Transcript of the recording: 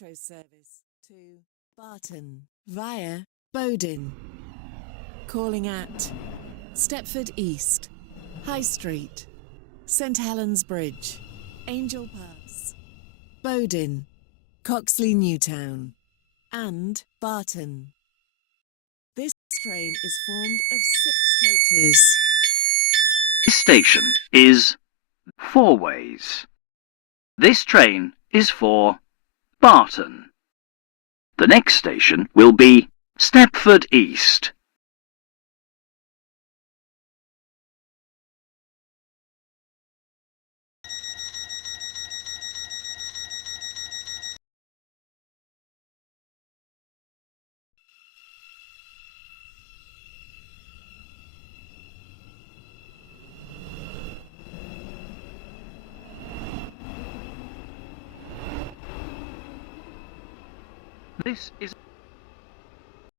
metro service to Barton via Bowdon. Calling at Stepford East, High Street, St Helens Bridge, Angel Pass, Bowdon, Coxley Newtown, and Barton. This train is formed of 6 coaches. This station is Four Ways. This train is for Barton. The next station will be Stepford East. This is